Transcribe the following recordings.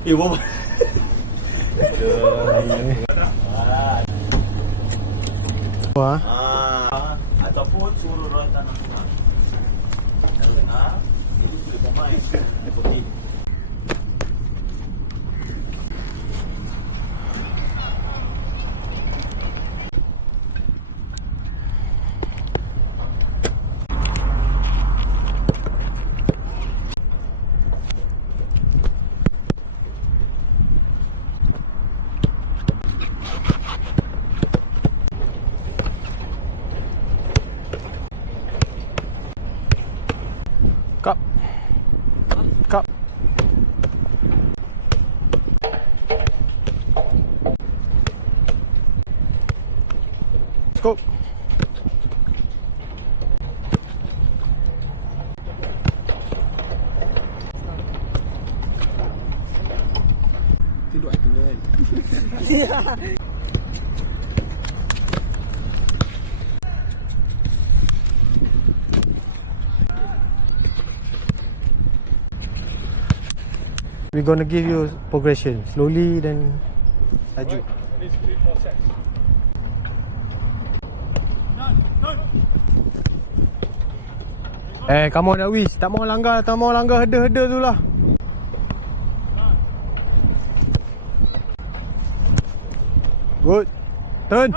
Bawa. Wah. Ataupun suruh orang tanam tengah. Tanam tengah. Jadi boleh pemain. Pergi. Kap. Kap. Scope. Tidur aku kan. We're gonna give you progression slowly, then laju. Come on Awish, tak mau langgar heda-heda tu lah. Good. Turn.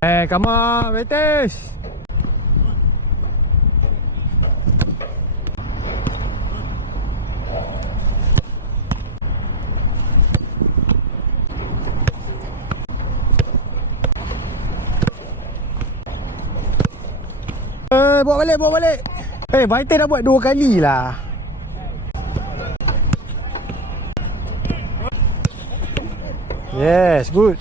Come on, Betis. Bawa balik. Vital dah buat 2 kali lah. Yes, good.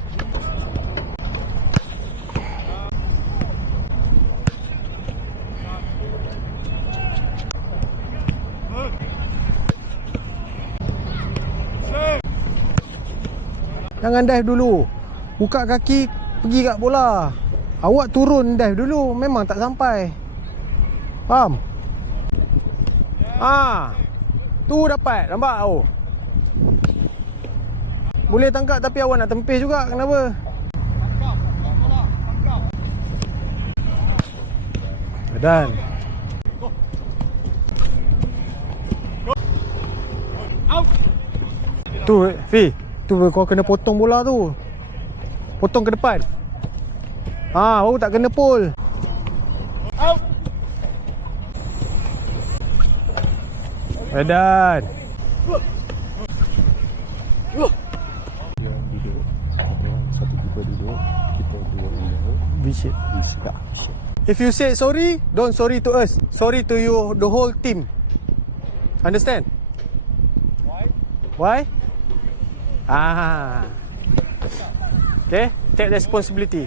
Jangan dive dulu. Buka kaki, pergi kat bola. Awak turun dive dulu, memang tak sampai. Faham? Tu dapat, nampak? Oh. Boleh tangkap tapi awak nak tempis juga, kenapa? Dan tu, Fi, tu kau kena potong bola tu. Potong ke depan. Baru tak kena pole. Dan Duduk. Satu keeper duduk. Kita dua duduk. V-shape. Ya. If you say sorry, don't sorry to us. Sorry to you, the whole team. Understand? Why? Okay, take responsibility.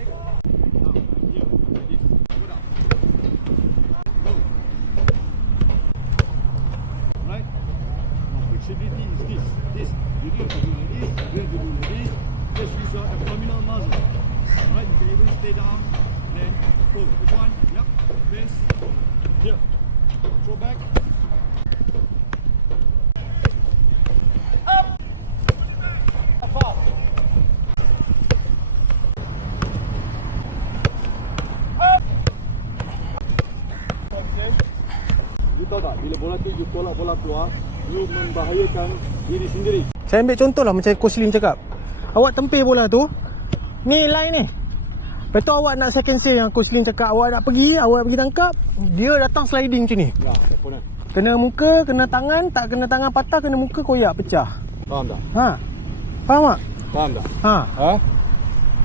Right? Flexibility is this. You don't have to do like this. You have to do like this. Just use your abdominal muscle. Alright, you can even stay down and then go. Which one? Yep. Face. Here. Throw back. Up. Up. You tahu tak, bila bola tu you tolak bola keluar, you membahayakan diri sendiri. Saya ambil contoh lah macam Coach Lim cakap. Awak tempih bola tu, ni line ni. Lepas tu awak nak second save yang Coach Lim cakap, awak nak pergi tangkap, dia datang sliding macam ni. Ya, apa nak? Kena muka, kena tangan, tak kena tangan patah, kena muka koyak pecah. Faham tak? Faham tak? Faham tak? Ha.